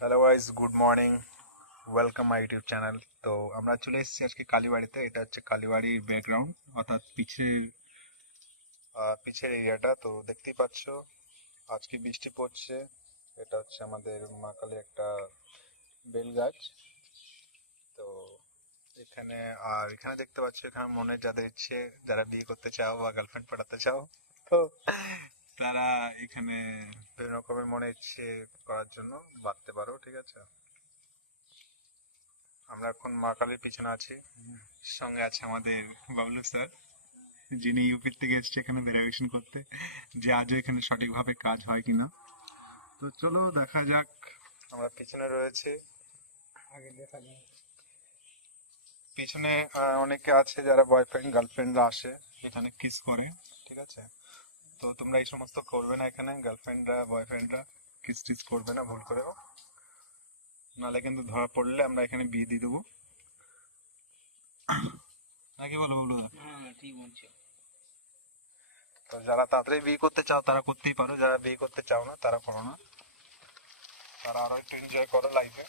Hello guys, good morning. Welcome my YouTube channel. তো আমরা চলে এসেছি আজকে কালীবাড়িতে। এটা হচ্ছে কালীবাড়ির ব্যাকগ্রাউন্ড, অর্থাৎ পিছের এরিয়াটা। তো দেখতেই পাচ্ছ আজকে বৃষ্টি পড়ছে। এটা হচ্ছে আমাদের মা কালীর একটা বেল গাছ। তো এখানে এখানে দেখতে পাচ্ছ, এখানে মনে যাদের ইচ্ছে, যারা বিয়ে করতে চাও বা গার্লফ্রেন্ড পাঠাতে চাও, তো তারা এখানে বিভিন্ন রকমের মনে ইচ্ছে করার জন্য বাঁধতে পারো, ঠিক আছে। আমরা এখন মা কালীর পিছনে আছি। সঙ্গে আছে আমাদের বাবলু স্যার, যিনি ইউপির থেকে এসেছে এখানে ভেরিফিকেশন করতে যে আজও এখানে সঠিকভাবে কাজ হয় কিনা। তো চলো দেখা যাক। আমরা পিছনে রয়েছে। আগে দেখা যাক পিছনে অনেকে আছে যারা বয়ফ্রেন্ড গার্লফ্রেন্ডরা আসে এখানে কিস করে, ঠিক আছে। তো তোমরা এই সমস্ত করবে না, এখানে গার্লফ্রেন্ডরা বয়ফ্রেন্ডরা কিস টিস করবে না ভুল করেও, নাহলে কিন্তু ধরা পড়লে আমরা এখানে বিয়ে দিয়ে দেবো। নাকি বলো বলো? ঠিক বলছো। তো যারা তাড়াতাড়ি বিয়ে করতে চাও তারা করতেই পারো, যারা বিয়ে করতে চাও না তারা করো না, তারা আরো একটু এনজয় করো লাইফে।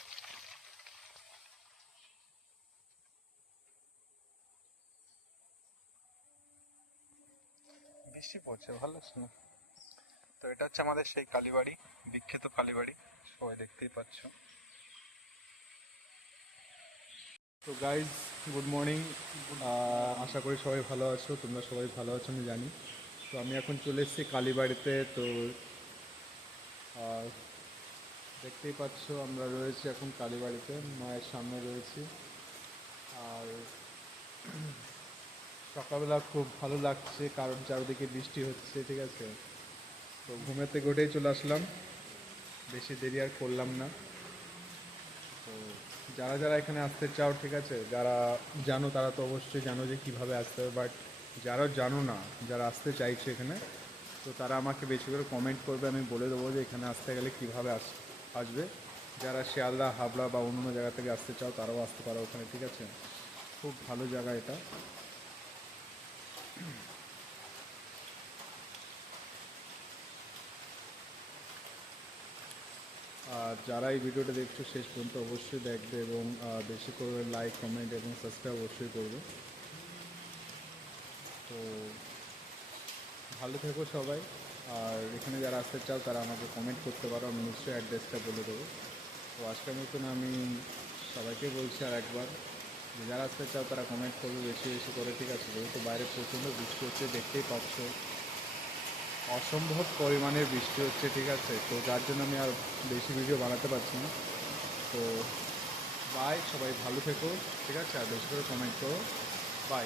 বৃষ্টি পড়ছে, ভালো লাগছে না। তো এটা হচ্ছে আমাদের সেই কালীবাড়ি, বিখ্যাত কালীবাড়ি, সবাই দেখতেই পাচ্ছ। তো গাইজ, গুড মর্নিং। আশা করি সবাই ভালো আছো, তোমরা সবাই ভালো আছো আমি জানি। তো আমি এখন চলে এসেছি কালীবাড়িতে। তো আহ, দেখতেই পাচ্ছ আমরা রয়েছি এখন কালীবাড়িতে, মায়ের সামনে রয়েছি। আর সকালবেলা খুব ভালো লাগছে কারণ চারিদিকে বৃষ্টি হচ্ছে, ঠিক আছে। তো ঘুমের থেকে উঠেই চলে আসলাম, বেশি দেরি আর করলাম না। তো যারা যারা এখানে আসতে চাও, ঠিক আছে, যারা জানো তারা তো অবশ্যই জানো যে কিভাবে আসতে হবে, বাট যারা জানো না, যারা আসতে চাইছে এখানে, তো তারা আমাকে বেশি করে কমেন্ট করবে, আমি বলে দেবো যে এখানে আসতে গেলে কীভাবে আসবে। যারা শিয়ালদা হাবড়া বা অন্য জায়গা থেকে আসতে চাও তারাও আসতে পারো ওখানে, ঠিক আছে। খুব ভালো জায়গা এটা। আর যারা এই ভিডিওটা দেখছো শেষ পর্যন্ত অবশ্যই দেখবে এবং বেশি করে লাইক কমেন্ট এবং সাবস্ক্রাইব অবশ্যই করবে। তো ভালো থেকো সবাই। আর এখানে যারা আসতে চাও তারা আমাকে কমেন্ট করতে পারো, আমি নিশ্চয়ই অ্যাড্রেসটা বলে দেবো। তো আজকের মতন আমি সবাইকে বলছি আর একবার, যে যারা আসতে চাও তারা কমেন্ট করবে বেশি বেশি করে, ঠিক আছে। যেহেতু বাইরে প্রচণ্ড বৃষ্টি হচ্ছে, দেখতেই পাচ্ছ অসম্ভব পরিমাণের বৃষ্টি হচ্ছে, ঠিক আছে। তো যার জন্য আমি আর বেশি ভিডিও বানাতে পারছি না। তো বাই, সবাই ভালো থেকো, ঠিক আছে, আর বেশি করে কমেন্ট করো। বাই।